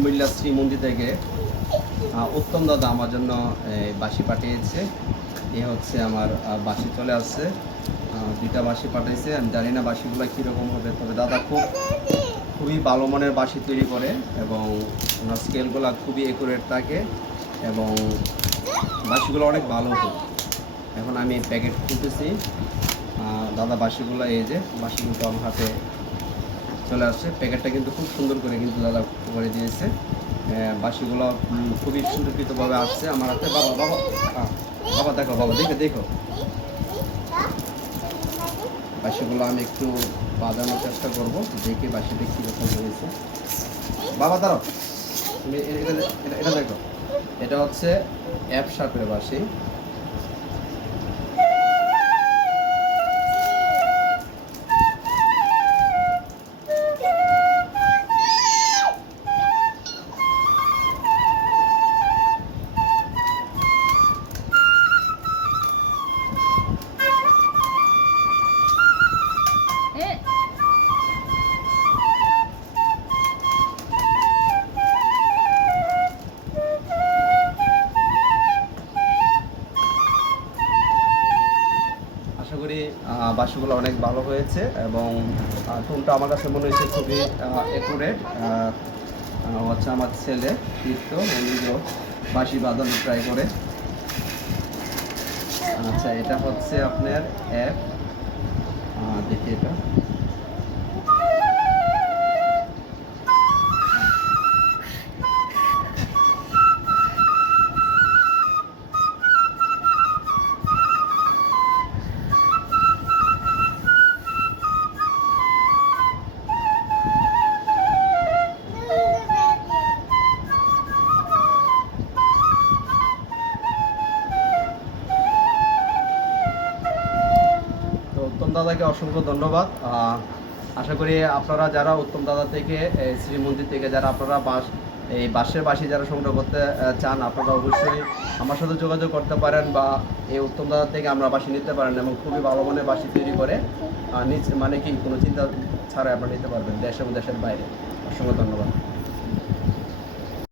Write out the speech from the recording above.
কুমিল্লা শ্রীমন্দির থেকে উত্তম দাদা আমার জন্য বাঁশি পাঠিয়েছে। এ হচ্ছে আমার বাঁশি চলে আসছে, দুইটা বাঁশি পাঠিয়েছে। আমি জানি না বাঁশিগুলো কীরকম হবে, তবে দাদা খুবই ভালো মানের বাঁশি তৈরি করে এবং ওনার স্কেলগুলো খুবই একুরেট থাকে এবং বাঁশিগুলো অনেক ভালো হয়। এখন আমি প্যাকেট খুলতেছি। দাদা বাঁশিগুলো, এই যে বাঁশি কিন্তু আমার হাতে চলে আসছে। প্যাকেটটা কিন্তু খুব সুন্দর করে কিন্তু দাদা করে দিয়েছে। বাঁশিগুলো খুবই সুন্দরকৃতভাবে আসছে আমার হাতে। বাবা বাবা বাবা দেখো, বাবা দেখো বাঁশিগুলো আমি একটু বাজানোর চেষ্টা করব, দেখে বাঁশিটা কীরকম হয়েছে। বাবা দাঁড়াও, তুমি এটা দেখো, এটা হচ্ছে F শার্পের বাঁশি। আশা করি বাঁশিগুলো অনেক ভালো হয়েছে এবং টোনটা আমার কাছে মনে হয়েছে খুবই অ্যাকুরেট। হচ্ছে আমার ছেলে তীর্থ, নিজেও বাঁশি বাজানো ট্রাই করে। আচ্ছা, এটা হচ্ছে আপনার F, দেখি এটা। উত্তম দাদাকে অসংখ্য ধন্যবাদ। আশা করি আপনারা যারা উত্তম দাদা থেকে শ্রীমন্দির থেকে যারা আপনারা এই বাঁশের বাঁশি যারা সংগ্রহ করতে চান, আপনারা অবশ্যই আমার সাথে যোগাযোগ করতে পারেন বা এই উত্তম দাদা থেকে আমরা বাঁশি নিতে পারেন এবং খুবই ভালো মানের বাঁশি তৈরি করে নিজ মানে কি কোনো চিন্তা ছাড়াই আপনারা নিতে পারবেন দেশ এবং দেশের বাইরে। অসংখ্য ধন্যবাদ।